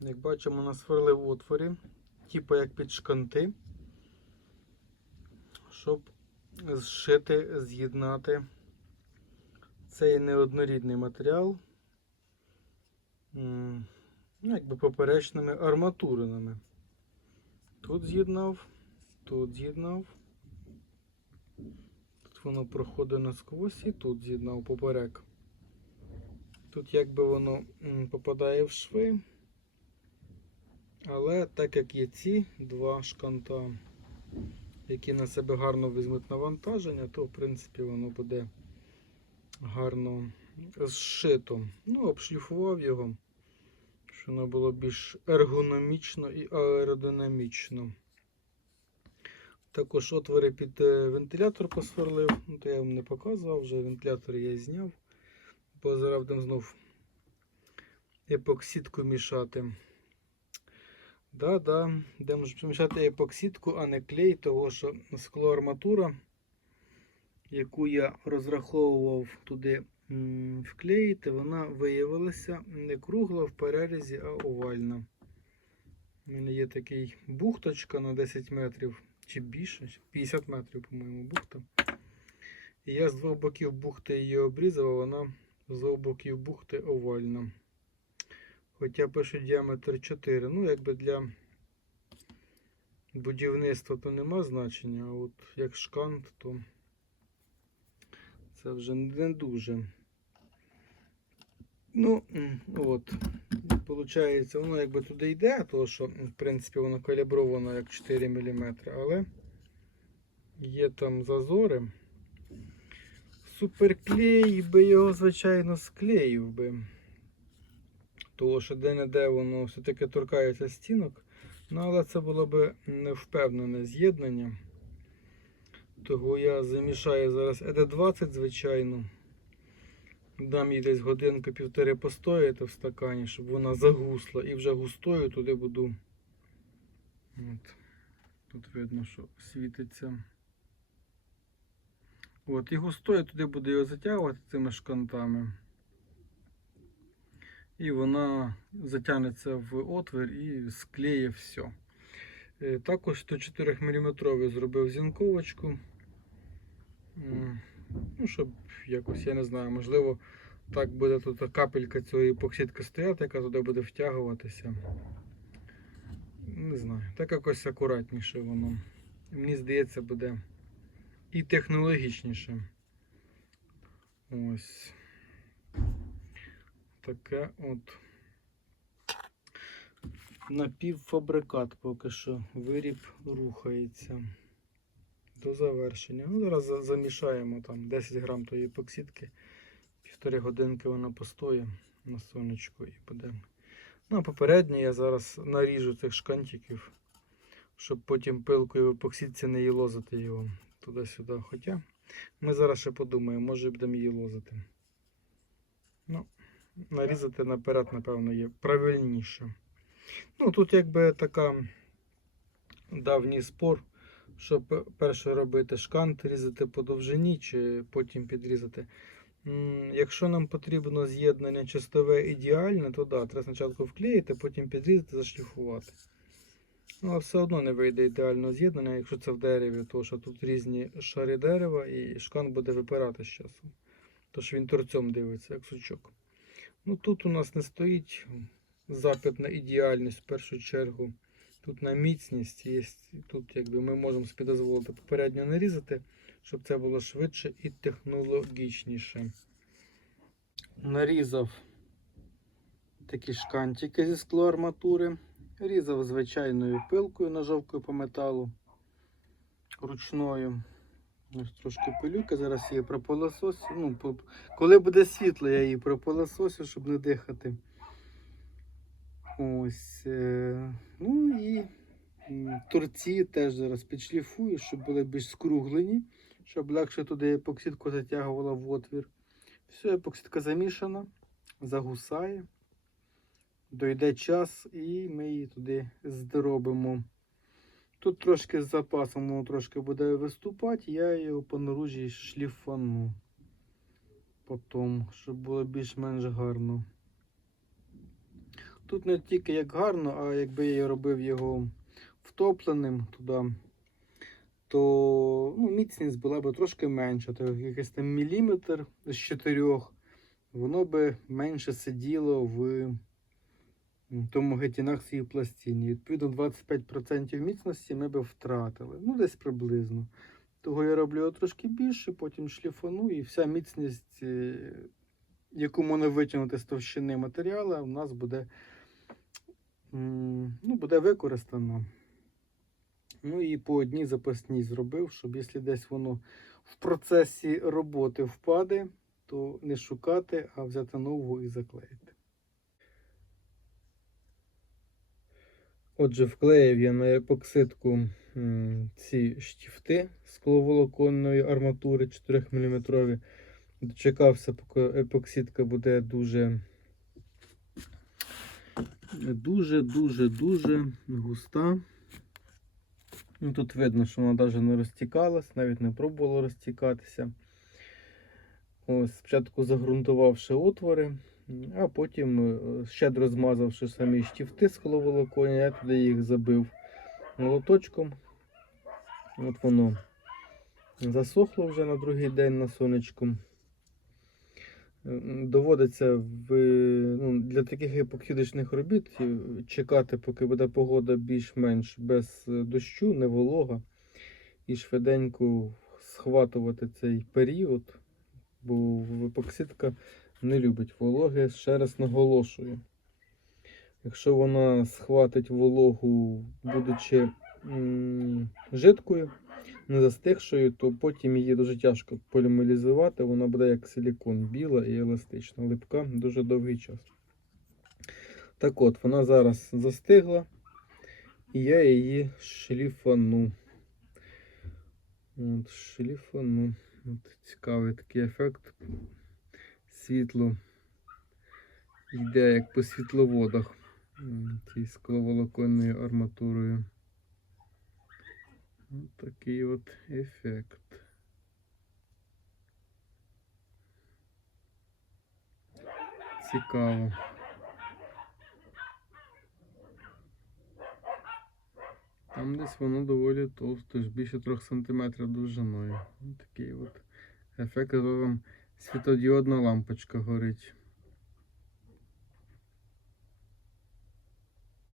Як бачимо, насверлив отворі, типу як під шканти, щоб зшити, з'єднати цей неоднорідний матеріал, ну, якби поперечними арматуринами. Тут з'єднав, тут з'єднав. Тут воно проходить насквозь і тут з'єднав поперек. Тут якби воно попадає в шви. Але так як є ці два шканта, які на себе гарно візьмуть навантаження, то в принципі воно буде гарно зшито. Ну, обшліфував його, щоб воно було більш ергономічно і аеродинамічно. Також отвори під е, вентилятор посверлив. Ну, то я вам не показував, вже вентилятор я зняв. Бо зараз будемо знов епоксидку мішати. Да-да, будемо ж мішати епоксидку, а не клей, того що склоарматура, яку я розраховував туди вклеїти, вона виявилася не кругла в перерізі, а овальна. У мене є такий бухточка на 10 метрів чи більше, 50 метрів, по-моєму, бухта. І я з двох боків бухти її обрізав, а вона з двох боків бухти овальна. Хоча пише діаметр 4. Ну, якби для будівництва то нема значення, а от як шкант, то це вже не дуже. Ну, от. Получається, воно якби туди йде, тому що, в принципі, воно калібровано як 4 мм, але є там зазори. Суперклей би його, звичайно, склеїв би. Тому що де-не-де воно все-таки торкається стінок. Ну, але це було б невпевнене з'єднання. Того я замішаю зараз ЕД20, звичайно. Дам їй десь годинку півтори постояти в стакані, щоб вона загусла. І вже густою туди буду. От. Тут видно, що світиться. От, і густою туди буду його затягувати цими шкантами. І вона затягнеться в отвір і склеє все. Е, Також 104 мм зробив зінковочку. Ну, щоб якось, я не знаю, можливо, так буде тут капелька цієї епоксидки стояти, яка туди буде втягуватися. Не знаю, так якось акуратніше воно. Мені здається, буде і технологічніше. Ось. Таке от напівфабрикат поки що виріб рухається до завершення. Ну, зараз замішаємо там 10 грам тої епоксидки. Півтори годинки вона постоє на сонечку і буде. Ну, а попередньо я зараз наріжу цих шкантиків, щоб потім пилкою в епоксидці не їлозити його туди-сюди. Хоча ми зараз ще подумаємо, може будемо її лозити. Ну, нарізати наперед, напевно, є правильніше. Ну, тут якби така давній спор, щоб перше робити шкант, різати по довжині чи потім підрізати. Якщо нам потрібно з'єднання чистове ідеальне, то да, треба спочатку вклеїти, потім підрізати, зашліфувати. Ну, але все одно не вийде ідеального з'єднання, якщо це в дереві, тому що тут різні шари дерева і шкант буде випирати з часом. Тож він торцем дивиться, як сучок. Ну тут у нас не стоїть запит на ідеальність в першу чергу. Тут на міцність є. Тут якби ми можемо собі дозволити попередньо нарізати, щоб це було швидше і технологічніше. Нарізав такі шкантики зі склоарматури. Різав звичайною пилкою ножовкою по металу ручною. Ось трошки пилюка, зараз її пропилососю. Ну, коли буде світло, я її пропилососю, щоб не дихати. Ось. Е, ну і торці теж зараз підшліфую, щоб були більш скруглені, щоб легше туди епоксидку затягувала в отвір. Все, епоксидка замішана, загусає. Дойде час і ми її туди здоробимо. Тут трошки з запасом воно трошки буде виступати, я його по наружі шліфану. Потім, щоб було більш-менш гарно. Тут не тільки як гарно, а якби я робив його втопленим туди, то ну, міцність була б трошки менша. То якийсь там міліметр з чотирьох, воно би менше сиділо в тому гетінаксії пластині. Відповідно, 25% міцності ми би втратили. Ну, десь приблизно. Того я роблю його трошки більше, потім шліфану, і вся міцність, е, яку можна витягнути з товщини матеріалу, у нас буде, ну, буде використана. Ну і по одній запасній зробив, щоб якщо десь воно в процесі роботи впаде, то не шукати, а взяти нову і заклеїти. Отже, вклеїв я на епоксидку ці штифти скловолоконної арматури 4 мм. Дочекався, поки епоксидка буде дуже дуже, дуже, дуже густа. Ну, тут видно, що вона навіть не розтікалась, навіть не пробувала розтікатися. Ось, спочатку загрунтувавши отвори, а потім, е, щедро змазавши самі штифти з коловолоконя, я туди їх забив молоточком. От воно засохло вже на другий день на сонечку. Е, Доводиться в, ну, для таких епоксидичних робіт е, чекати, поки буде погода більш-менш без дощу, не волога, і швиденько схватувати цей період, бо епоксидка не любить вологи. Ще раз наголошую. Якщо вона схватить вологу, будучи жидкою, не застигшою, то потім її дуже тяжко полімеризувати. Вона буде як силікон, біла і еластична, липка дуже довгий час. Так от, вона зараз застигла, і я її шліфану. От, шліфану. От, цікавий такий ефект. Світло йде як по світловодах цією скловолоконною арматурою. Ось такий от ефект. Цікаво. Там десь воно доволі товсте, ж більше 3 см довжиною. Ось такий от ефект, там світодіодна лампочка горить.